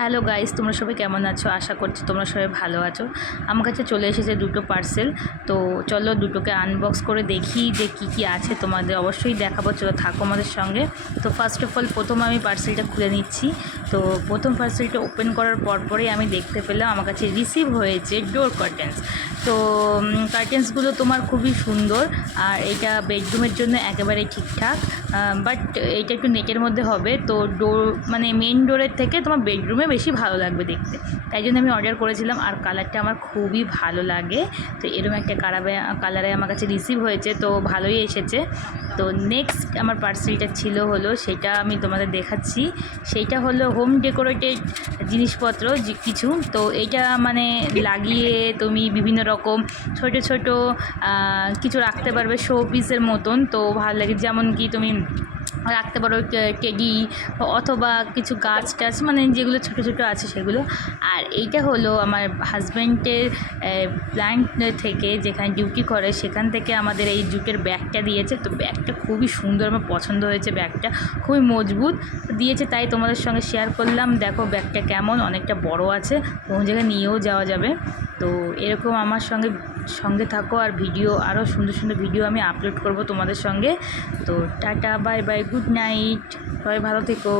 Hello guys, তোমরা সবাই কেমন আছো? আশা করছি তোমরা সবাই ভালো আছো। আমার কাছে চলে এসেছে দুটো পার্সেল। তো চলো দুটোকে আনবক্স করে দেখি যে কী আছে। তোমাদের অবশ্যই দেখাবো, চলো থাকো আমাদের সঙ্গে। তো ফার্স্ট অফ অল প্রথম আমি পার্সেলটা খুলে নিচ্ছি। তো প্রথম পার্সেলটা ওপেন করার পরপরই আমি দেখতে পেলাম আমার কাছে রিসিভ হয়েছে ডোর কার্টেন্স। তো কার্টেন্সগুলো তোমার খুবই সুন্দর, আর এটা বেডরুমের জন্য একেবারে ঠিকঠাক। বাট এটা একটু নেটের মধ্যে হবে, তো ডোর মানে মেন ডোরের থেকে তোমার বেডরুমে বেশি ভালো লাগবে দেখতে, তাই জন্য আমি অর্ডার করেছিলাম। আর কালারটা আমার খুবই ভালো লাগে। তো এরকম একটা কালারে আমার কাছে রিসিভ হয়েছে, তো ভালোই এসেছে। তো নেক্সট আমার পার্সেলটা ছিল হলো, সেটা আমি তোমাদের দেখাচ্ছি। সেইটা হলো হোম ডেকোরেটেড জিনিসপত্র কিছু। তো এইটা মানে লাগিয়ে তুমি বিভিন্ন রকম ছোট ছোট কিছু রাখতে পারবে, শো পিসের মতন। তো ভালো লাগে, যেমন কি তুমি রাখতে পারো টেডি অথবা কিছু গাছ টাছ, মানে যেগুলো ছোটো ছোটো আছে সেগুলো। আর এইটা হলো আমার হাজব্যান্ডের প্ল্যান্ট থেকে, যেখানে ডিউটি করে সেখান থেকে আমাদের এই জুটের ব্যাগটা দিয়েছে। তো ব্যাগটা খুবই সুন্দর, আমার পছন্দ হয়েছে। ব্যাগটা খুবই মজবুত দিয়েছে, তাই তোমাদের সঙ্গে শেয়ার করলাম। দেখো ব্যাগটা কেমন, অনেকটা বড় আছে, কোনো জায়গায় নিয়েও যাওয়া যাবে। তো এরকম আমার সঙ্গে থাকো, আর ভিডিও আরও সুন্দর সুন্দর ভিডিও আমি আপলোড করব তোমাদের সঙ্গে। তো tata, bye bye, good night, সবাই ভালো থেকো।